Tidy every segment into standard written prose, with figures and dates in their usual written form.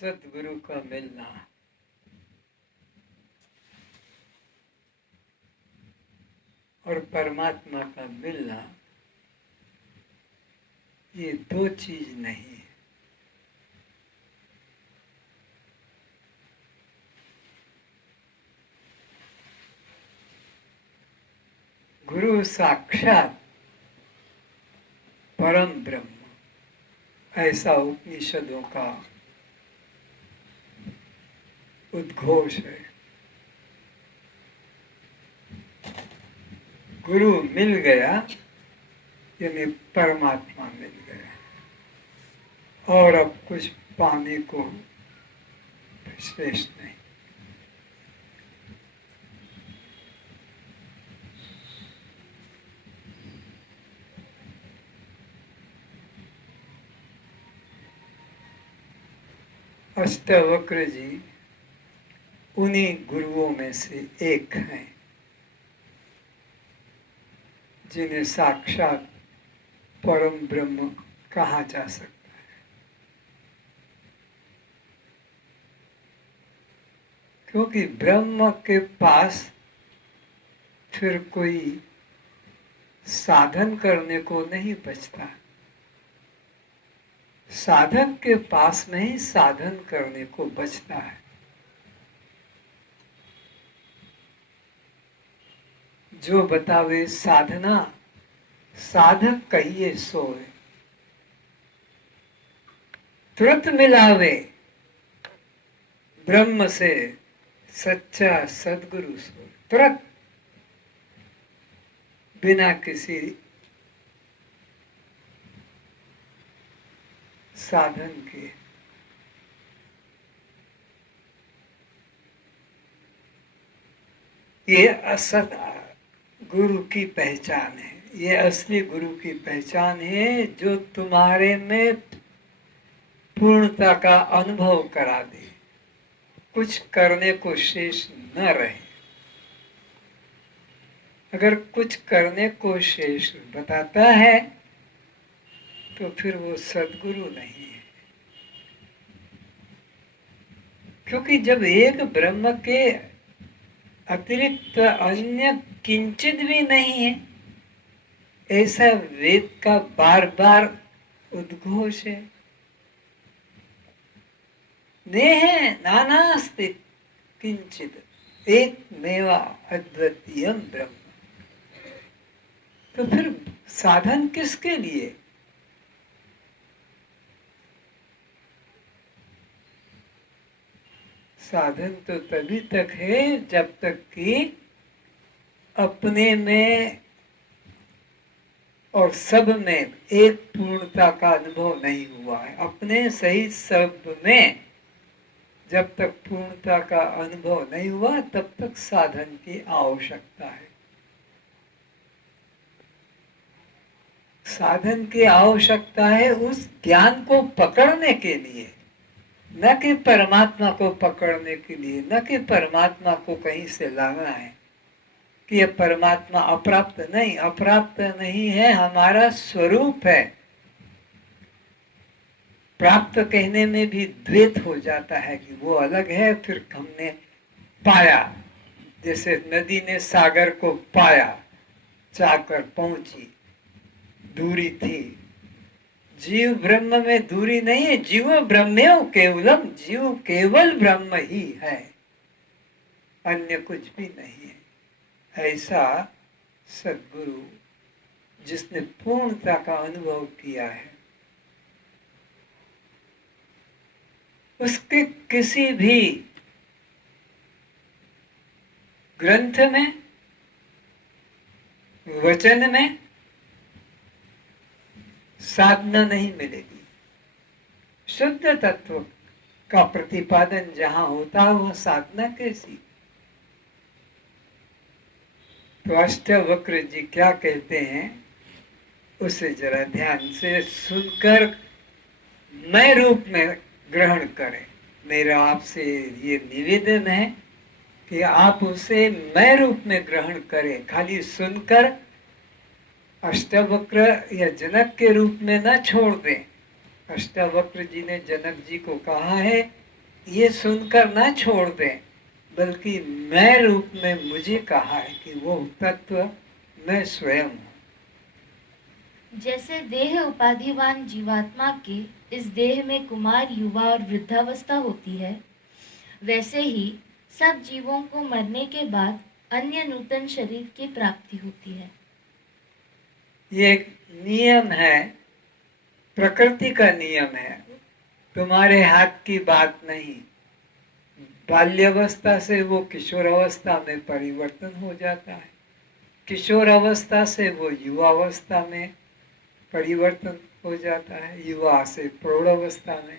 सतगुरु का मिलना और परमात्मा का मिलना ये दो चीज नहीं है। गुरु साक्षात परम ब्रह्म, ऐसा उपनिषदों का उद्घोष है। गुरु मिल गया यानी परमात्मा मिल गया, और अब कुछ पाने को शेष नहीं। अष्टावक्र जी उन्हीं गुरुओं में से एक हैं जिन्हें साक्षात परम ब्रह्म कहा जा सकता है, क्योंकि ब्रह्म के पास फिर कोई साधन करने को नहीं बचता। साधक के पास में ही साधन करने को बचता है। जो बतावे साधना साधक कहिए सोए, तुरंत मिलावे ब्रह्म से सच्चा सदगुरु सोए। तुरंत बिना किसी साधन के। ये असत गुरु की पहचान है, ये असली गुरु की पहचान है, जो तुम्हारे में पूर्णता का अनुभव करा दे, कुछ करने को शेष न रहे। अगर कुछ करने को शेष बताता है तो फिर वो सद्गुरु नहीं है, क्योंकि जब एक ब्रह्म के अतिरिक्त अन्य किंचित भी नहीं है, ऐसा वेद का बार बार उद्घोष है। नेह नानास्ति किंचित एकमेव अद्वितीयम् ब्रह्म। तो फिर साधन किसके लिए? साधन तो तभी तक है जब तक कि अपने में और सब में एक पूर्णता का अनुभव नहीं हुआ है। अपने सहित सब में जब तक पूर्णता का अनुभव नहीं हुआ तब तक साधन की आवश्यकता है। साधन की आवश्यकता है उस ज्ञान को पकड़ने के लिए, न कि परमात्मा को पकड़ने के लिए, न कि परमात्मा को कहीं से लाना है कि यह परमात्मा अप्राप्त नहीं, अप्राप्त नहीं है, हमारा स्वरूप है। प्राप्त कहने में भी द्वैत हो जाता है कि वो अलग है, फिर हमने पाया, जैसे नदी ने सागर को पाया, जाकर पहुंची, दूरी थी। जीव ब्रह्म में दूरी नहीं है, जीवो ब्रह्मेव केवलम, जीव केवल ब्रह्म ही है, अन्य कुछ भी नहीं है। ऐसा सद्गुरु जिसने पूर्णता का अनुभव किया है, उसके किसी भी ग्रंथ में, वचन में साधना नहीं मिलेगी। शुद्ध तत्व का प्रतिपादन जहां होता है वह साधना कैसी? तो अष्टावक्र जी क्या कहते हैं उसे जरा ध्यान से सुनकर मैं रूप में ग्रहण करें। मेरा आपसे ये निवेदन है कि आप उसे मैं रूप में ग्रहण करें, खाली सुनकर अष्टावक्र या जनक के रूप में न छोड़ दें। अष्टावक्र जी ने जनक जी को कहा है ये सुनकर ना छोड़ दें, बल्कि मैं रूप में मुझे कहा है कि वो तत्व मैं स्वयं हूँ। जैसे देह उपाधिवान जीवात्मा के इस देह में कुमार, युवा और वृद्धावस्था होती है, वैसे ही सब जीवों को मरने के बाद अन्य नूतन शरीर की प्राप्ति होती है। ये एक नियम है, प्रकृति का नियम है, तुम्हारे हाथ की बात नहीं। बाल्यावस्था से वो किशोर अवस्था में परिवर्तन हो जाता है, किशोर अवस्था से वो युवावस्था में परिवर्तन हो जाता है, युवा से प्रौढ़ावस्था में,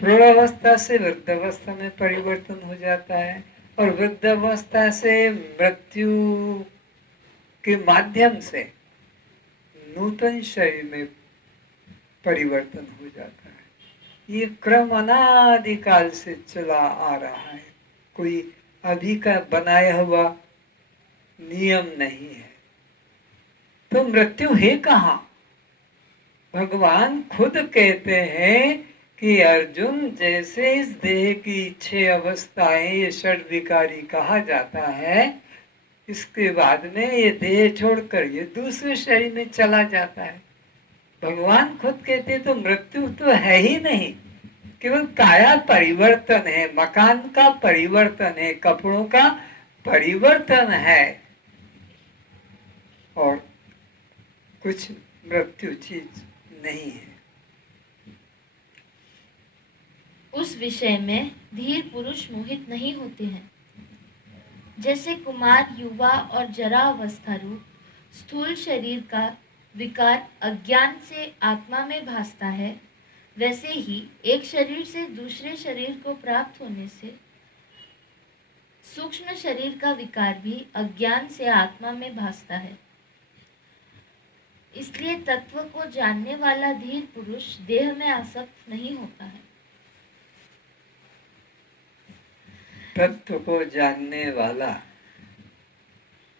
प्रौढ़ावस्था से वृद्धावस्था में परिवर्तन हो जाता है, और वृद्धावस्था से मृत्यु के माध्यम से नूतन शरीर में परिवर्तन हो जाता है। ये क्रम अनादिकाल से चला आ रहा है, कोई अभी का बनाया हुआ नियम नहीं है। तो मृत्यु है कहाँ? भगवान खुद कहते हैं कि अर्जुन, जैसे इस देह की 6 अवस्थाएं, ये षड विकारी कहा जाता है, इसके बाद में ये देह छोड़कर ये दूसरे शरीर में चला जाता है। भगवान खुद कहते तो मृत्यु तो है ही नहीं, केवल काया परिवर्तन है, मकान का परिवर्तन है, कपड़ों का परिवर्तन है, और कुछ मृत्यु चीज नहीं है। उस विषय में धीर पुरुष मोहित नहीं होते हैं। जैसे कुमार, युवा और जरा अवस्था रूप स्थूल शरीर का विकार अज्ञान से आत्मा में भासता है, वैसे ही एक शरीर से दूसरे शरीर को प्राप्त होने से सूक्ष्म शरीर का विकार भी अज्ञान से आत्मा में भासता है। इसलिए तत्व को जानने वाला धीर पुरुष देह में आसक्त नहीं होता है। तत्व को जानने वाला,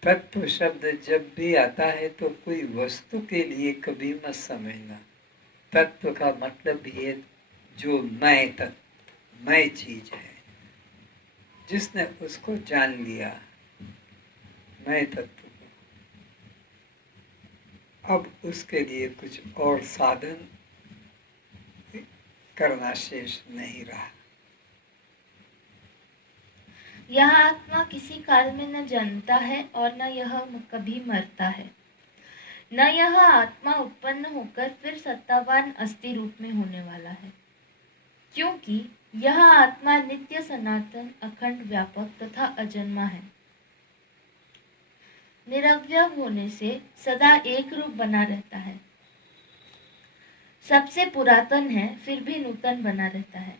तत्व शब्द जब भी आता है तो कोई वस्तु के लिए कभी मत समझना। तत्व का मतलब ये जो मैं तत्व, मैं चीज है, जिसने उसको जान लिया, मैं तत्व को, अब उसके लिए कुछ और साधन करना शेष नहीं रहा। यह आत्मा किसी काल में न जन्मता है और न यह कभी मरता है, न यह आत्मा उत्पन्न होकर फिर सत्तावान अस्थि रूप में होने वाला है, क्योंकि यह आत्मा नित्य, सनातन, अखंड, व्यापक तथा अजन्मा है। निरवयव होने से सदा एक रूप बना रहता है, सबसे पुरातन है फिर भी नूतन बना रहता है।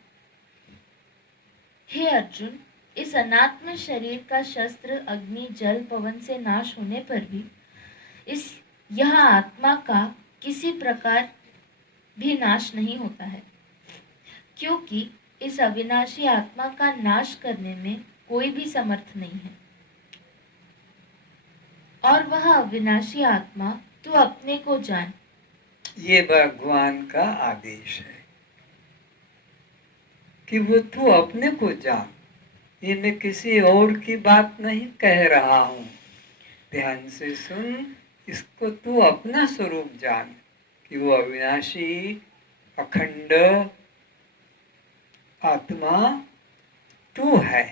हे अर्जुन, इस अनात्म शरीर का शस्त्र, अग्नि, जल, पवन से नाश होने पर भी यह आत्मा का किसी प्रकार भी नाश नहीं होता है, क्योंकि इस अविनाशी आत्मा का नाश करने में कोई भी समर्थ नहीं है। और वह अविनाशी आत्मा तू अपने को जान, ये भगवान का आदेश है कि वो तू अपने को जान। ये मैं किसी और की बात नहीं कह रहा हूं, ध्यान से सुन, इसको तू अपना स्वरूप जान कि वो अविनाशी अखंड आत्मा तू है,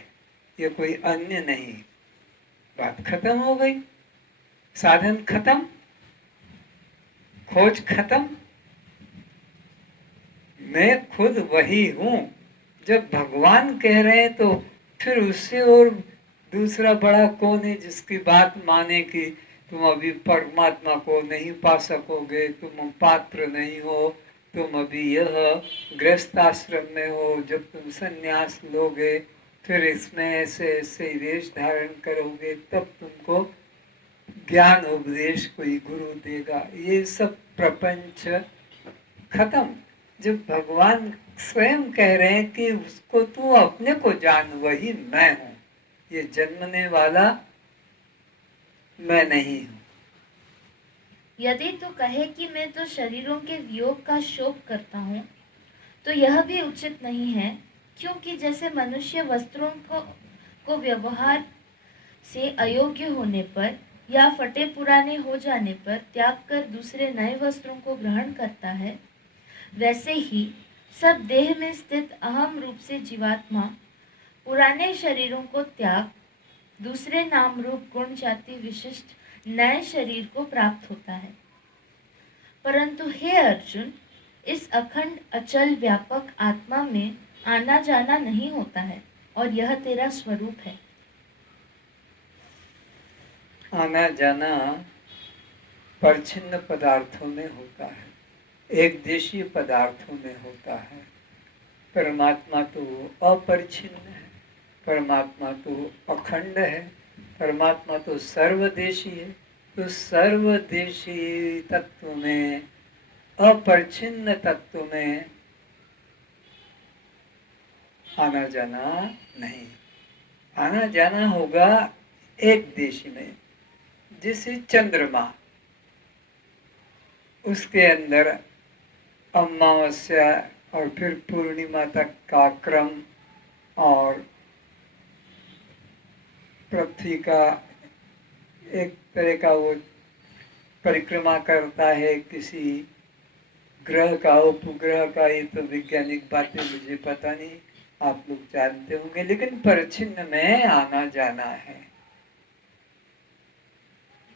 ये कोई अन्य नहीं। बात खत्म हो गई, साधन खत्म, खोज खत्म। मैं खुद वही हूं। जब भगवान कह रहे हैं तो फिर उससे और दूसरा बड़ा कौन है जिसकी बात माने कि तुम अभी परमात्मा को नहीं पा सकोगे, तुम पात्र नहीं हो, तुम अभी यह गृहस्थ आश्रम में हो, जब तुम संन्यास लोगे फिर इसमें ऐसे ऐसे वेश धारण करोगे तब तुमको ज्ञान उपदेश कोई गुरु देगा। ये सब प्रपंच खत्म। जब भगवान स्वयं कह रहे हैं कि उसको तू अपने को जान, वही मैं हूं, ये जन्मने वाला मैं नहीं हूं। यदि तू कहे कि मैं तो शरीरों के वियोग का शोक करता हूँ, तो यह भी उचित नहीं है, क्योंकि जैसे मनुष्य वस्त्रों को व्यवहार से अयोग्य होने पर या फटे पुराने हो जाने पर त्याग कर दूसरे नए वस्त्रों को ग्रहण करता है, वैसे ही सब देह में स्थित अहम रूप से जीवात्मा पुराने शरीरों को त्याग दूसरे नाम रूप गुण जाति विशिष्ट नए शरीर को प्राप्त होता है। परंतु हे अर्जुन, इस अखंड अचल व्यापक आत्मा में आना जाना नहीं होता है और यह तेरा स्वरूप है। आना जाना परिच्छिन्न पदार्थों में होता है, एक देशीय पदार्थों में होता है। परमात्मा तो अपरिच्छिन्न है, परमात्मा तो अखंड है, परमात्मा तो सर्वदेशी है। तो सर्वदेशी तत्व में, अपरिच्छिन्न तत्व में आना जाना नहीं। आना जाना होगा एक देशी में, जैसे चंद्रमा, उसके अंदर अमावस्या और फिर पूर्णिमा तक का क्रम और पृथ्वी का एक तरह का वो परिक्रमा करता है किसी ग्रह का, उपग्रह का। ये तो वैज्ञानिक बातें मुझे पता नहीं, आप लोग जानते होंगे, लेकिन परिच्छिन्न में आना जाना है।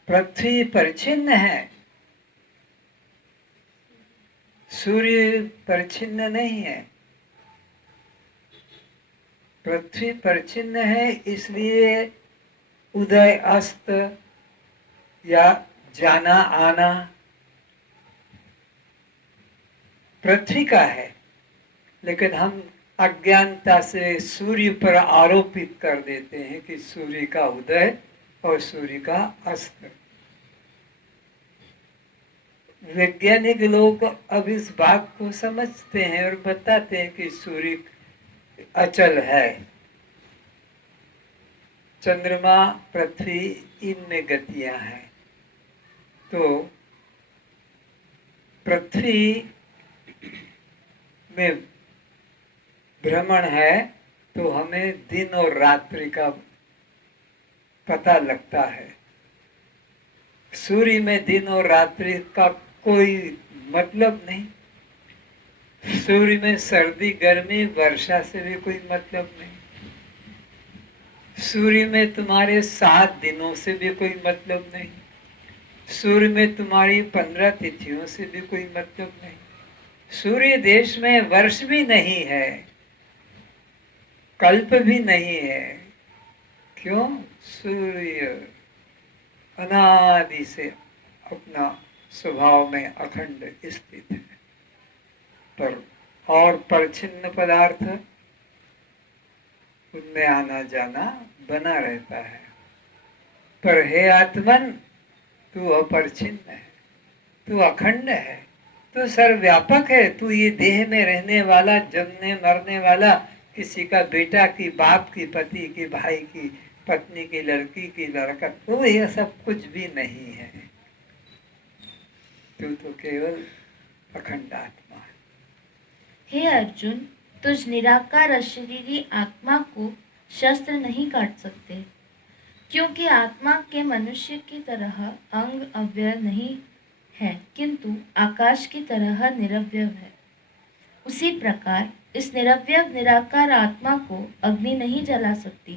पृथ्वी परिच्छिन्न है, सूर्य परिच्छिन्न नहीं है। पृथ्वी परिच्छिन्न है, इसलिए उदय अस्त या जाना आना पृथ्वी का है, लेकिन हम अज्ञानता से सूर्य पर आरोपित कर देते हैं कि सूर्य का उदय और सूर्य का अस्त। वैज्ञानिक लोग अब इस बात को समझते हैं और बताते हैं कि सूर्य अचल है, चंद्रमा पृथ्वी इनमें गतियां हैं। तो पृथ्वी में भ्रमण है तो हमें दिन और रात्रि का पता लगता है। सूर्य में दिन और रात्रि का कोई मतलब नहीं। सूर्य में सर्दी गर्मी वर्षा से भी कोई मतलब नहीं। सूर्य में तुम्हारे 7 दिनों से भी कोई मतलब नहीं। सूर्य में तुम्हारी 15 तिथियों से भी कोई मतलब नहीं। सूर्य देश में वर्ष भी नहीं है, कल्प भी नहीं है। क्यों? सूर्य अनादि से अपना स्वभाव में अखंड स्थित है। पर और परिच्छिन्न पदार्थ, उनमें आना जाना बना रहता है। पर हे आत्मन, तू अपरिच्छिन्न है, तू अखंड है, तू सर्वव्यापक है। तू ये देह में रहने वाला, जमने मरने वाला, किसी का बेटा की, बाप की, पति की, भाई की, पत्नी की, लड़की की, लड़का, तो ये सब कुछ भी नहीं है। तू तो केवल अखंड आत्मा है। हे अर्जुन, तुझ निराकार अशरीरी आत्मा को शस्त्र नहीं काट सकते, क्योंकि आत्मा के मनुष्य की तरह अंग अव्यय नहीं है, किंतु आकाश की तरह निरवयव है। उसी प्रकार इस निरवयव निराकार आत्मा को अग्नि नहीं जला सकती।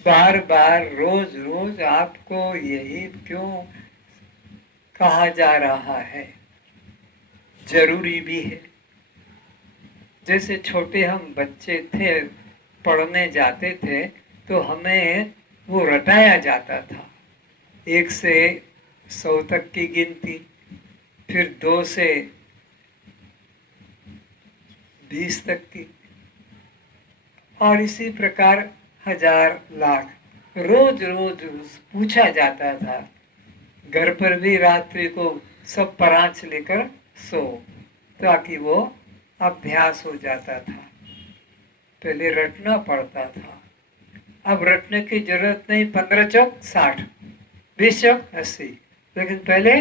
बार बार रोज रोज आपको यही क्यों कहा जा रहा है? जरूरी भी है। जैसे छोटे हम बच्चे थे, पढ़ने जाते थे, तो हमें वो रटाया जाता था। 1 से 100 तक की गिनती, फिर 2 से 20 तक की, और इसी प्रकार 1000 लाख रोज रोज पूछा जाता था। घर पर भी रात्रि को सब परांच लेकर सो, ताकि वो अभ्यास हो जाता था। पहले रटना पड़ता था, अब रटने की जरूरत नहीं। 15 चौक 60, 20 चौक 80, लेकिन पहले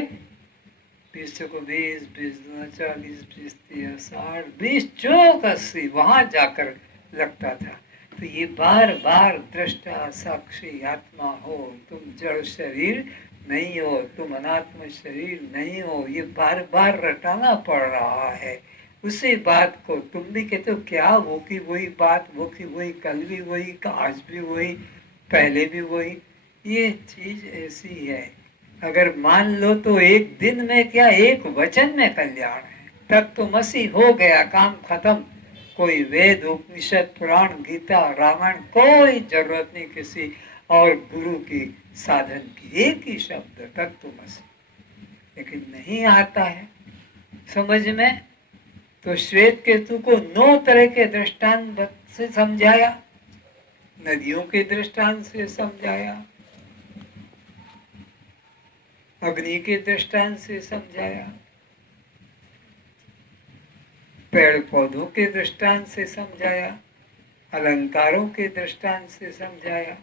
20 को 20, 20 दूना 40, 20 तिया 60, 20 चौक 80 वहां जाकर लगता था। तो ये बार बार दृष्टा साक्षी आत्मा हो, तुम जड़ शरीर नहीं हो, तुम अनात्म शरीर नहीं हो, ये बार बार रटाना पड़ रहा है। उसी बात को तुम भी कहते हो क्या, वो की वही बात, वो की वही, कल भी वही, आज भी वही, पहले भी वही। ये चीज ऐसी है, अगर मान लो तो एक दिन में क्या, एक वचन में कल्याण है। तब तो मसीह हो गया, काम खत्म। कोई वेद उपनिषद पुराण गीता रामायण कोई जरूरत नहीं किसी और गुरु की साधन की, एक ही शब्द तत्वमसि। लेकिन नहीं आता है समझ में। तो श्वेत केतु को 9 तरह के दृष्टांत से समझाया, नदियों के दृष्टांत से समझाया, अग्नि के दृष्टांत से समझाया, पेड़ पौधों के दृष्टांत से समझाया, अलंकारों के दृष्टांत से समझाया,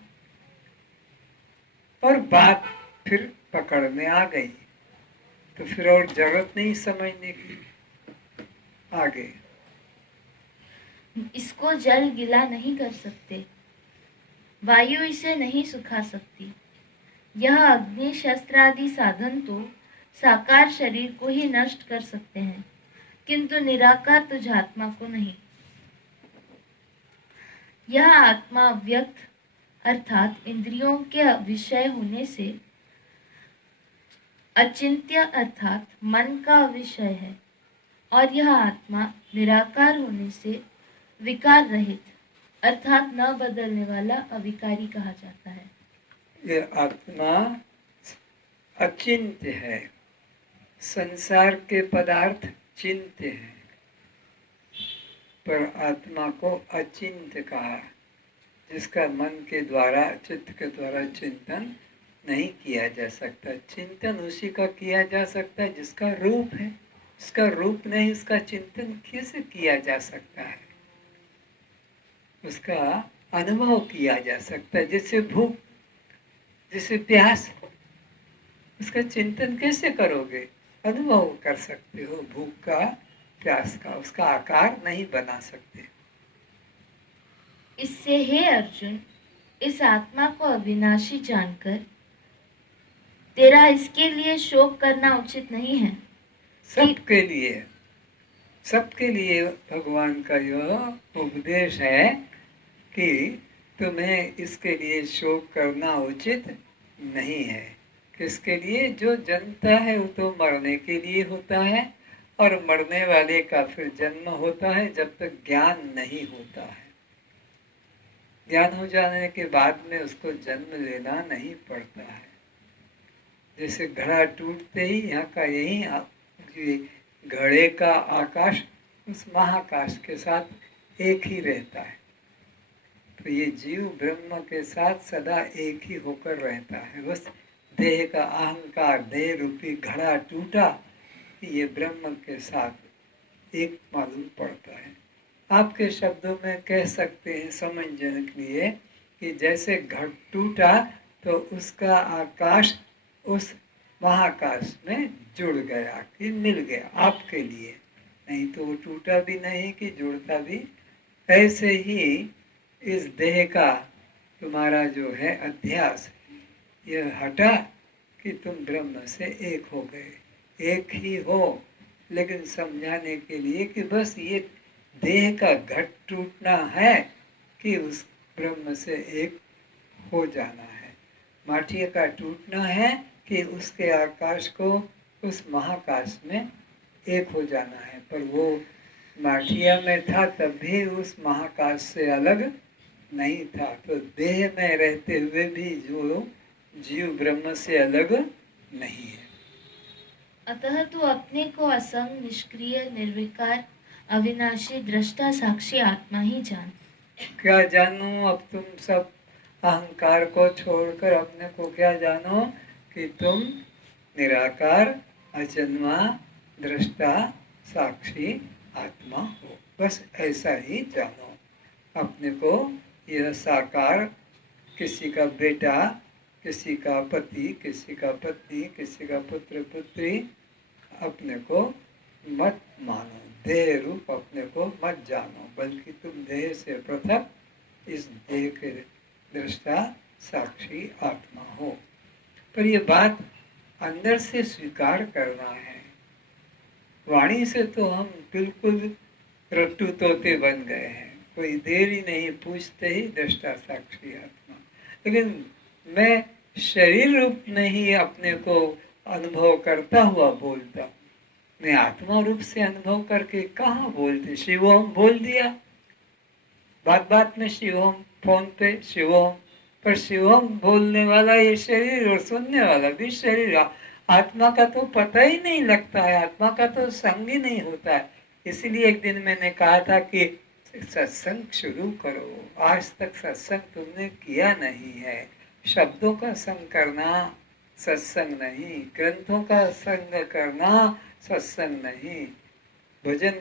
और बात फिर पकड़ में आ गई। तो फिर और जरूरत नहीं समझने की। आगे, इसको जल गिला नहीं कर सकते, वायु इसे नहीं सुखा सकती। यह अग्नि शस्त्र आदि साधन तो साकार शरीर को ही नष्ट कर सकते हैं, किंतु निराकार तुझात्मा को नहीं। यह आत्मा व्यक्त अर्थात इंद्रियों के विषय होने से अचिंत्य अर्थात मन का विषय है, और यह आत्मा निराकार होने से विकार रहित अर्थात न बदलने वाला अविकारी कहा जाता है। ये आत्मा अचिंत्य है, संसार के पदार्थ चिंत्य हैं, पर आत्मा को अचिंत्य कहा, जिसका मन के द्वारा चित्त के द्वारा चिंतन नहीं किया जा सकता। चिंतन उसी का किया जा सकता है जिसका रूप है, इसका रूप नहीं, उसका चिंतन कैसे किया जा सकता है? उसका अनुभव किया जा सकता है। जैसे भूख, जैसे प्यास, उसका चिंतन कैसे करोगे? अनुभव कर सकते हो भूख का, प्यास का, उसका आकार नहीं बना सकते। इससे हे अर्जुन, इस आत्मा को अविनाशी जानकर तेरा इसके लिए शोक करना उचित नहीं है। सबके लिए भगवान का यह उपदेश है कि तुम्हें इसके लिए शोक करना उचित नहीं है। किसके लिए? जो जन्मता है वो तो मरने के लिए होता है, और मरने वाले का फिर जन्म होता है जब तक ज्ञान नहीं होता है। ज्ञान हो जाने के बाद में उसको जन्म लेना नहीं पड़ता है। जैसे घड़ा टूटते ही यहाँ का यही घड़े का आकाश उस महाकाश के साथ एक ही रहता है। तो ये जीव ब्रह्म के साथ सदा एक ही होकर रहता है। बस देह का अहंकार, देह रूपी घड़ा टूटा, ये ब्रह्म के साथ एक मालूम पड़ता है। आपके शब्दों में कह सकते हैं समझने के लिए कि जैसे घट टूटा तो उसका आकाश उस महाकाश में जुड़ गया कि मिल गया आपके लिए, नहीं तो वो टूटा भी नहीं कि जुड़ता भी। ऐसे ही इस देह का तुम्हारा जो है अध्यास, यह हटा कि तुम ब्रह्म से एक हो गए। एक ही हो, लेकिन समझाने के लिए कि बस ये देह का घट टूटना है कि उस ब्रह्म से एक हो जाना है। माटी का टूटना है कि उसके आकाश को उस महाकाश में एक हो जाना है। पर वो माटिया में था तब भी उस महाकाश से अलग नहीं था। तो देह में रहते हुए भी जो जीव ब्रह्म से अलग नहीं है। अतः तू अपने को असंग, निष्क्रिय, निर्विकार, अविनाशी, दृष्टा, साक्षी आत्मा ही जान। क्या जानो? अब तुम सब अहंकार को छोड़कर अपने को क्या जानो कि तुम निराकार, अजन्मा, दृष्टा, साक्षी आत्मा हो। बस ऐसा ही जानो अपने को। यह साकार, किसी का बेटा, किसी का पति, किसी का पत्नी, किसी का पुत्र पुत्री, अपने को मत मानो, देह रूप अपने को मत जानो, बल्कि तुम देह से पृथक इस देह के दृष्टा साक्षी आत्मा हो। पर ये बात अंदर से स्वीकार करना है। वाणी से तो हम बिल्कुल रट्टू तोते बन गए हैं, कोई देर ही नहीं, पूछते ही दृष्टा साक्षी आत्मा। लेकिन मैं शरीर रूप में ही अपने को अनुभव करता हुआ बोलता हूँ, मैं आत्मा रूप से अनुभव करके कहाँ बोलते। शिवोम बोल दिया, बात बात में शिवोम, फोन पे शिवोम, पर शिवोम बोलने वाला ये शरीर और सुनने वाला भी शरीर। आत्मा का तो पता ही नहीं लगता है, आत्मा का तो संग ही नहीं होता है। इसलिए एक दिन मैंने कहा था कि सत्संग शुरू करो, आज तक सत्संग तुमने किया नहीं है। शब्दों का संग करना सत्संग नहीं, ग्रंथों का संग करना सत्संग नहीं, भजन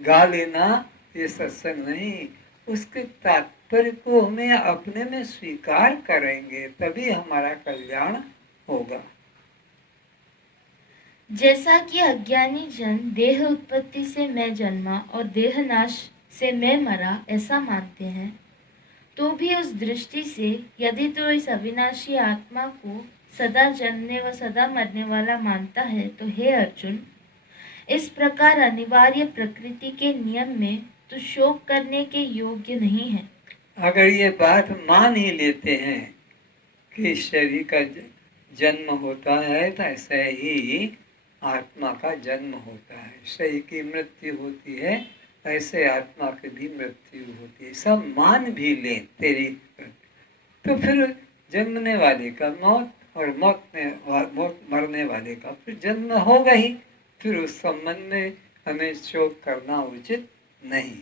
गा लेना ये सत्संग नहीं। उसके तात्पर्य को हमें अपने में स्वीकार करेंगे तभी हमारा कल्याण होगा। जैसा कि अज्ञानी जन देह उत्पत्ति से मैं जन्मा और देह नाश से मैं मरा ऐसा मानते हैं, तो भी उस दृष्टि से यदि तो इस अविनाशी आत्मा को सदा जन्मने व सदा मरने वाला मानता है, तो हे अर्जुन, इस प्रकार अनिवार्य प्रकृति के नियम में तो शोक करने के योग्य नहीं है। अगर ये बात मान ही लेते हैं कि शरीर का जन्म होता है, तो ऐसे ही आत्मा का जन्म होता है। शरीर की मृत्यु होती है, ऐसे आत्मा की भी मृत्यु होती है, सब मान भी लें तेरी, तो फिर जन्मने वाले का मौत और मौत मरने वाले का फिर जन्म होगा ही। फिर उस संबंध में हमें शोक करना उचित नहीं,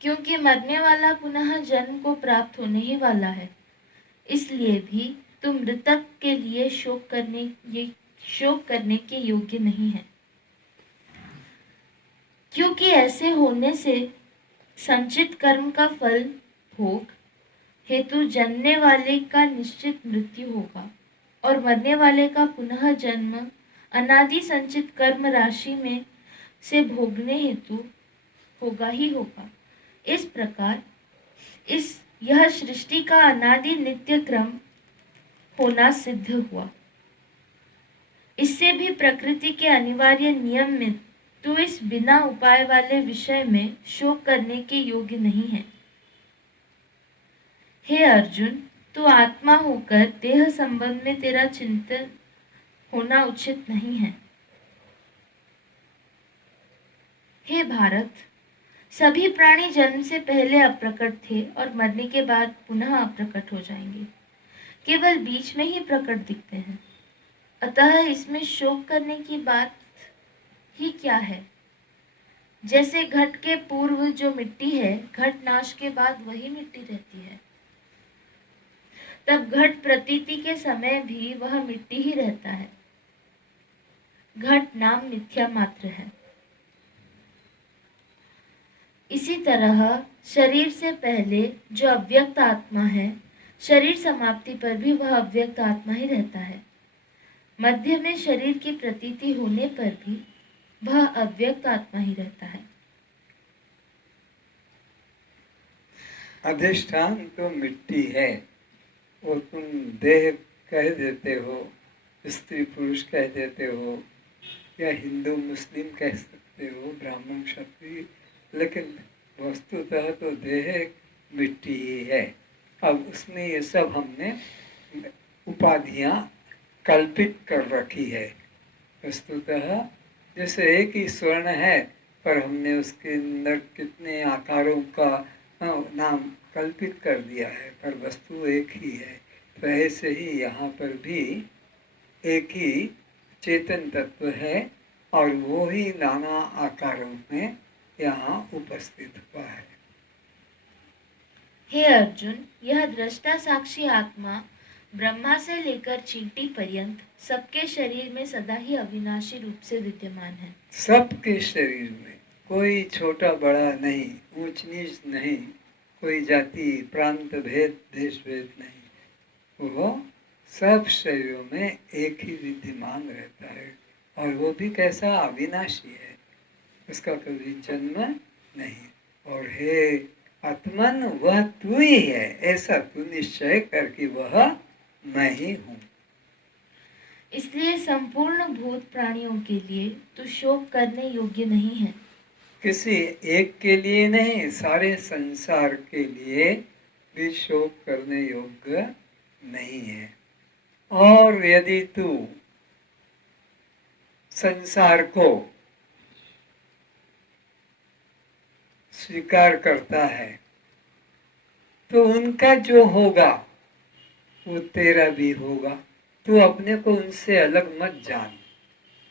क्योंकि मरने वाला पुनः जन्म को प्राप्त होने ही वाला है। इसलिए भी तुम मृतक के लिए शोक करने के योग्य नहीं है, क्योंकि ऐसे होने से संचित कर्म का फल भोग हेतु जन्मने वाले का निश्चित मृत्यु होगा और मरने वाले का पुनः जन्म अनादि संचित कर्म राशि में से भोगने हेतु होगा ही होगा। इस प्रकार यह सृष्टि का अनादि नित्य क्रम होना सिद्ध हुआ। इससे भी प्रकृति के अनिवार्य नियम में तो इस बिना उपाय वाले विषय में शोक करने के योग्य नहीं है। हे अर्जुन, तू आत्मा होकर देह संबंध में तेरा चिंतन होना उचित नहीं है। हे भारत, सभी प्राणी जन्म से पहले अप्रकट थे और मरने के बाद पुनः अप्रकट हो जाएंगे, केवल बीच में ही प्रकट दिखते हैं। अतः इसमें शोक करने की बात ही क्या है। जैसे घट के पूर्व जो मिट्टी है, घट नाश के बाद वही मिट्टी रहती है, तब घट प्रतीति के समय भी वह मिट्टी ही रहता है। घट नाम मिथ्या मात्र है। इसी तरह शरीर से पहले जो अव्यक्त आत्मा है, शरीर समाप्ति पर भी वह अव्यक्त आत्मा ही रहता है। मध्य में शरीर की प्रतीति होने पर भी वह अव्यक्त आत्मा ही रहता है। अधिष्ठान तो मिट्टी है, वो तुम देह कह देते हो, स्त्री पुरुष कह देते हो, या हिंदू मुस्लिम कह सकते हो, ब्राह्मण क्षत्रिय, लेकिन वस्तुतः तो देह मिट्टी ही है। अब उसमें ये सब हमने उपाधियां कल्पित कर रखी है। वस्तुतः जैसे एक ही स्वर्ण है, पर हमने उसके अंदर कितने आकारों का नाम कल्पित कर दिया है, पर वस्तु एक ही है। तो ऐसे ही यहाँ पर भी एक ही चेतन तत्व है और वो ही नाना आकारों में यहाँ उपस्थित हुआ है। हे अर्जुन, यह दृष्टा साक्षी आत्मा ब्रह्मा से लेकर चींटी पर्यंत सबके शरीर में सदा ही अविनाशी रूप से विद्यमान है। सबके शरीर में कोई छोटा बड़ा नहीं, ऊंच नीच नहीं, कोई जाति प्रांत भेद देश भेद नहीं, वो सब शरीरों में एक ही विद्यमान रहता है, और वो भी कैसा? अविनाशी है, उसका कभी जन्म नहीं। और हे आत्मन, वह तू ही है, ऐसा तू निश्चय करके वह मैं ही हूँ। इसलिए संपूर्ण भूत प्राणियों के लिए तू शोक करने योग्य नहीं है। किसी एक के लिए नहीं, सारे संसार के लिए भी शोक करने योग्य नहीं है। और यदि तू संसार को स्वीकार करता है तो उनका जो होगा वो तेरा भी होगा। तू अपने को उनसे अलग मत जान।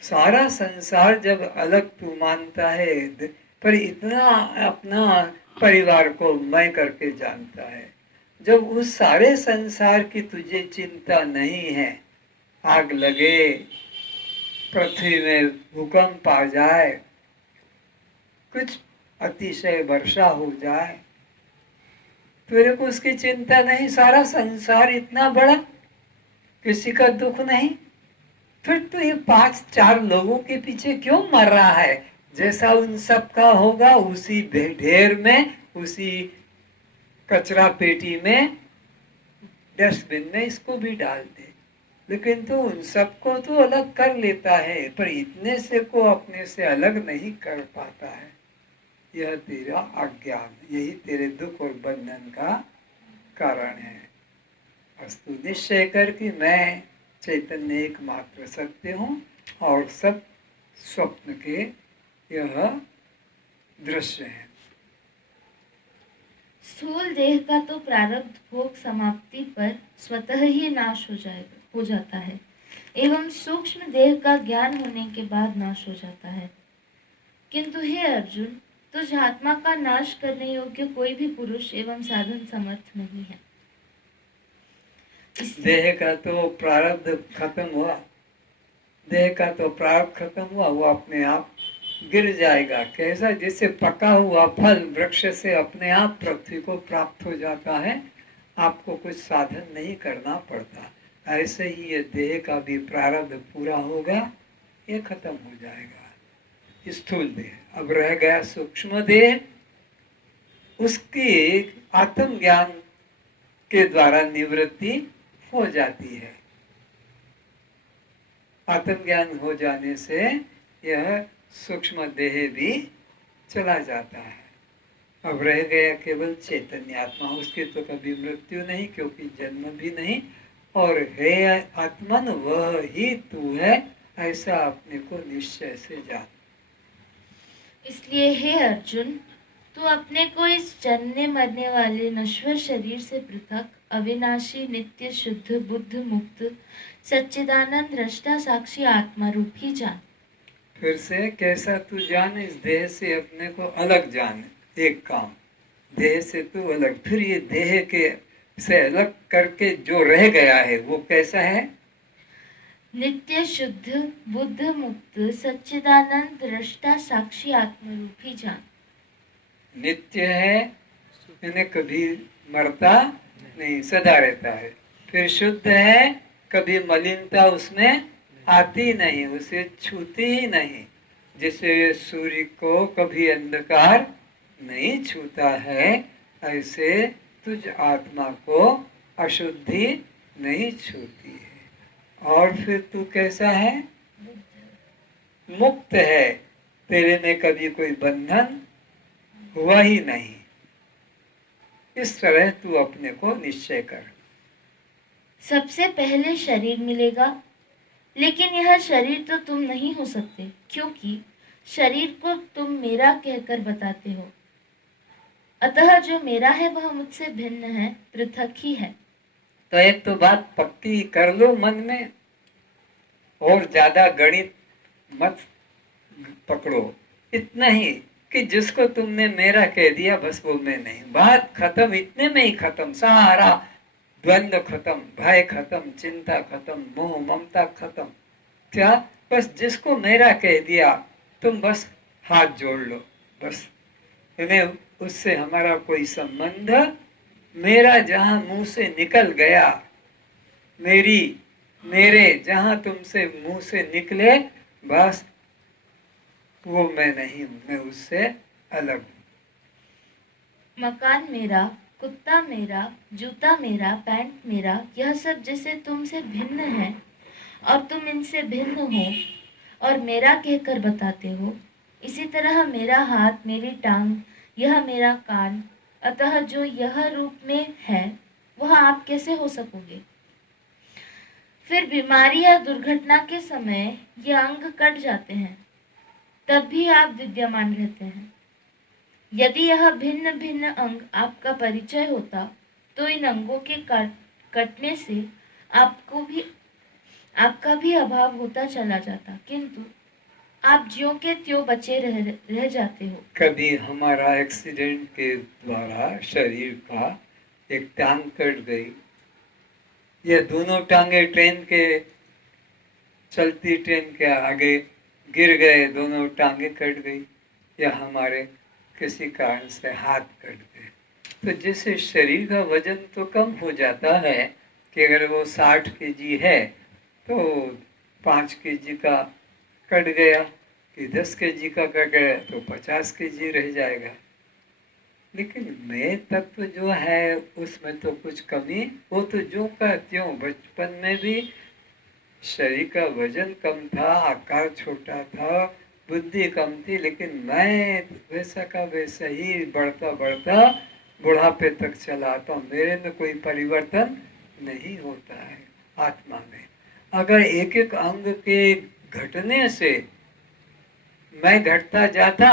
सारा संसार जब अलग तू मानता है, पर इतना अपना परिवार को मैं करके जानता है, जब उस सारे संसार की तुझे चिंता नहीं है, आग लगे, पृथ्वी में भूकंप आ जाए, कुछ अतिशय वर्षा हो जाए, तेरे को उसकी चिंता नहीं, सारा संसार इतना बड़ा, किसी का दुख नहीं, फिर तो ये 5-4 लोगों के पीछे क्यों मर रहा है? जैसा उन सब का होगा उसी ढेर में, उसी कचरा पेटी में, डस्टबिन में इसको भी डाल दे। लेकिन तो उन सबको तो अलग कर लेता है, पर इतने से को अपने से अलग नहीं कर पाता है। यह तेरा अज्ञान, यही तेरे दुख और बंधन का कारण है। अस्तु, निश्चय कर कि मैं चैतन्य एकमात्र सत्य हूँ और सब स्वप्न के यह दृश्य है। स्थूल देह का तो प्रारब्ध भोग समाप्ति पर स्वतः ही नाश हो जाता है, एवं सूक्ष्म देह का ज्ञान होने के बाद नाश हो जाता है। किंतु हे अर्जुन, तुझ आत्मा का नाश करने योग्य कोई भी पुरुष एवं साधन समर्थ नहीं है। देह का तो प्रारब्ध खत्म हुआ, देह का तो प्रारब्ध खत्म हुआ, वो अपने आप गिर जाएगा। कैसा? जैसे पका हुआ फल वृक्ष से अपने आप पृथ्वी को प्राप्त हो जाता है, आपको कुछ साधन नहीं करना पड़ता। ऐसे ही ये देह का भी प्रारब्ध पूरा होगा, ये खत्म हो जाएगा स्थूल देह। अब रह गया सूक्ष्म देह, उसकी आत्मज्ञान के द्वारा निवृत्ति हो जाती है। आत्मज्ञान हो जाने से यह सूक्ष्म देह भी चला जाता है। अब रह गया केवल चैतन्य आत्मा, उसकी तो कभी मृत्यु नहीं, क्योंकि जन्म भी नहीं। और हे आत्मन, वह ही तू है, ऐसा अपने को निश्चय से जान। इसलिए हे अर्जुन, तू अपने को इस जन्मने मरने वाले नश्वर शरीर से पृथक अविनाशी नित्य शुद्ध बुद्ध मुक्त सच्चिदानंद दृष्टा साक्षी आत्मा रूप ही जान। फिर से कैसा तू जान? इस देह से अपने को अलग जान। एक काम, देह से तू अलग, फिर ये देह के से अलग करके जो रह गया है वो कैसा है? नित्य शुद्ध बुद्ध मुक्त सच्चिदानंद दृष्टा साक्षी आत्मा रूप ही जान। नित्य है, यानी कभी मरता नहीं, सदा रहता है। फिर शुद्ध है, कभी मलिनता उसमें आती नहीं, उसे छूती ही नहीं। जैसे सूर्य को कभी अंधकार नहीं छूता है, ऐसे तुझ आत्मा को अशुद्धि नहीं छूती है। और फिर तू कैसा है? मुक्त है, तेरे में कभी कोई बंधन हुआ ही नहीं। इस तरह तू अपने को निश्चय कर। सबसे पहले शरीर मिलेगा, लेकिन यह शरीर तो तुम नहीं हो सकते, क्योंकि शरीर को तुम मेरा कहकर बताते हो। अतः जो मेरा है वह मुझसे भिन्न है, पृथक ही है। तो एक तो बात पक्की कर लो मन में, और ज्यादा गणित मत पकड़ो। इतना ही कि जिसको तुमने मेरा कह दिया बस वो मैं नहीं, बात खत्म, इतने में ही खत्म। सारा द्वंद्व खत्म, भय खत्म, चिंता खत्म, मोह ममता खत्म। क्या? बस जिसको मेरा कह दिया तुम बस हाथ जोड़ लो, बस इन्हें उससे हमारा कोई संबंध, मेरा जहां मुंह से निकल गया मेरी, मेरे, जहां तुमसे मुंह से निकले बस वो मैं नहीं हूं, मैं उससे अलग हूं। मकान मेरा, कुत्ता मेरा, जूता मेरा, पैंट मेरा, यह सब जैसे तुमसे भिन्न है और तुम इनसे भिन्न हो और मेरा कहकर बताते हो, इसी तरह मेरा हाथ, मेरी टांग, यह मेरा कान, अतः जो यह रूप में है वह आप कैसे हो सकोगे? फिर बीमारी या दुर्घटना के समय ये अंग कट जाते हैं, तब भी आप विद्यमान रहते हैं। यदि यह भिन्न भिन्न अंग आपका परिचय होता तो इन अंगों के कटने से आपका भी अभाव होता चला जाता, किंतु आप ज्यों के त्यों बचे रह जाते हो। कभी हमारा एक्सीडेंट के द्वारा शरीर का एक टांग कट गई, ये दोनों टांगे ट्रेन के, चलती ट्रेन के आगे गिर गए, दोनों टांगे कट गई, या हमारे किसी कारण से हाथ कट गए, तो जैसे शरीर का वजन तो कम हो जाता है कि अगर वो 60 केजी है तो 5 केजी का कट गया, कि 10 केजी का कट गया तो 50 केजी रह जाएगा। लेकिन मैं तत्व जो है उसमें तो कुछ कमी, वो तो जो का त्यों, बचपन में भी शरीर का वजन कम था, आकार छोटा था, बुद्धि कम थी, लेकिन मैं वैसा का वैसा ही बढ़ता बढ़ता बुढ़ापे तक चला आता हूँ। मेरे में कोई परिवर्तन नहीं होता है आत्मा में। अगर एक एक अंग के घटने से मैं घटता जाता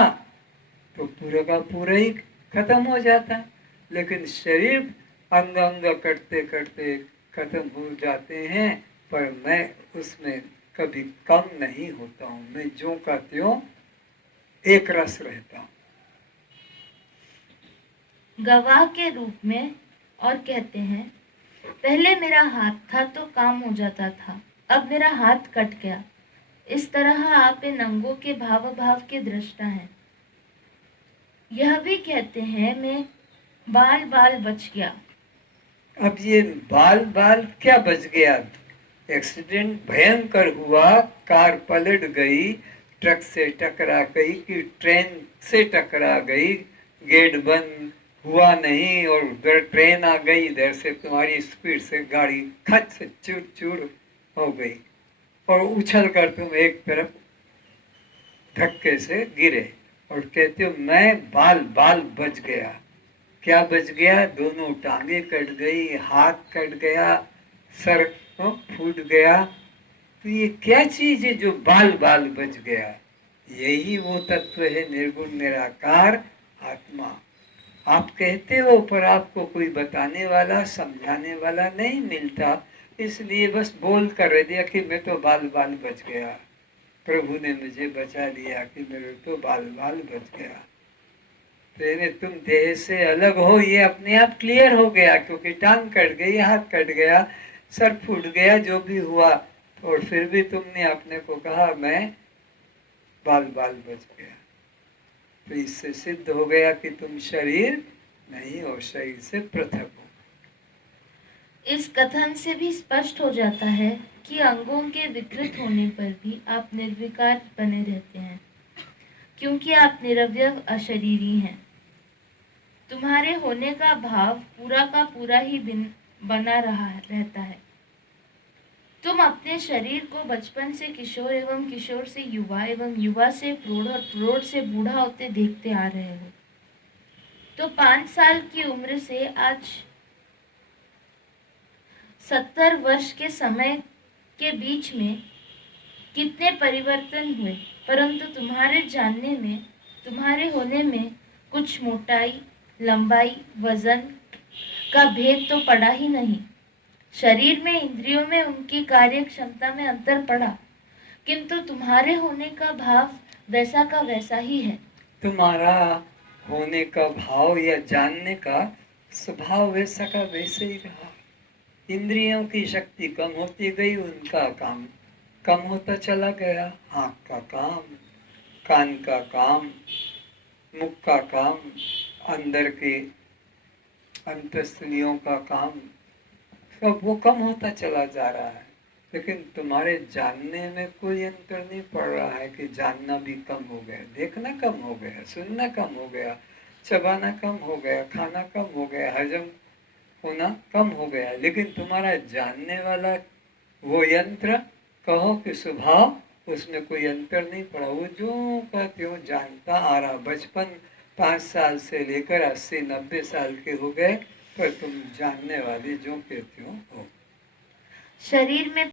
तो पूरा का पूरा ही खत्म हो जाता, लेकिन शरीर अंग अंग कटते कटते खत्म हो जाते हैं, पर मैं उसमें कभी कम नहीं होता हूँ, मैं ज्यों का त्यों एक रस रहता हूँ। गवाह के रूप में और कहते हैं, पहले मेरा हाथ था तो काम हो जाता था, अब मेरा हाथ कट गया। इस तरह आप इन अंगों के भाव भाव के दृष्टा हैं। यह भी कहते हैं, मैं बाल बाल बच गया। अब ये बाल बाल क्या बच गया? एक्सीडेंट भयंकर हुआ, कार पलट गई, ट्रक से टकरा गई कि ट्रेन से टकरा गई, गेट बंद हुआ नहीं और उधर ट्रेन आ गई, इधर से तुम्हारी स्पीड से गाड़ी खच से चूर चूर हो गई और उछल कर तुम एक तरफ धक्के से गिरे और कहते हो मैं बाल बाल बच गया। क्या बच गया? दोनों टांगे कट गई, हाथ कट गया, सर फूट गया, तो ये क्या चीज है जो बाल बाल बच गया? यही वो तत्व है निर्गुण निराकार आत्मा। आप कहते हो पर आपको कोई बताने वाला, समझाने वाला नहीं मिलता, इसलिए बस बोल कर रह दिया कि मैं तो बाल बाल बच गया, प्रभु ने मुझे बचा लिया कि मेरे तो बाल बाल बच गया। तो तुम देह से अलग हो ये अपने आप क्लियर हो गया, क्योंकि टांग कट गई, हाथ कट गया, सर फूट गया, जो भी हुआ, और फिर भी तुमने अपने को कहा मैं बाल बाल बच गया। तो इससे सिद्ध हो गया कि तुम शरीर नहीं हो, शरीर से पृथक हो। इस कथन से भी स्पष्ट हो जाता है कि अंगों के विकृत होने पर भी आप निर्विकार बने रहते हैं, क्योंकि आप निरवयव अशरीरी हैं। तुम्हारे होने का भाव पूरा का पूरा ही बना रहता है। तुम अपने शरीर को बचपन से किशोर एवं किशोर से युवा एवं युवा से प्रौढ़ और प्रौढ़ से बूढ़ा होते देखते आ रहे हो। तो 5 साल की उम्र से आज 70 वर्ष के समय के बीच में कितने परिवर्तन हुए, परंतु तुम्हारे जानने में, तुम्हारे होने में कुछ मोटाई, लंबाई, वजन का भेद तो पड़ा ही नहीं। शरीर में, इंद्रियों में, उनकी कार्य क्षमता में अंतर पड़ा, किंतु तुम्हारे होने का भाव वैसा का वैसा ही है। तुम्हारा होने का भाव या जानने का स्वभाव वैसा का वैसे ही रहा। इंद्रियों की शक्ति कम होती गई, उनका काम कम होता चला गया। आँख का काम, कान का काम, मुख का काम, अंदर के अंतस्थलियों का काम, सब वो कम होता चला जा रहा है, लेकिन तुम्हारे जानने में कोई अंतर नहीं पड़ रहा है कि जानना भी कम हो गया, देखना कम हो गया, सुनना कम हो गया, चबाना कम हो गया, खाना कम हो गया, हजम होना कम हो गया, लेकिन तुम्हारा जानने वाला वो यंत्र, कहो कि स्वभाव, उसमें कोई अंतर नहीं पड़ा। वो जो कहते हो जानता आ रहा, बचपन 5 साल से लेकर 80-90 साल के हो गए, पर तुम जानने वाली जो कहते हो। शरीर में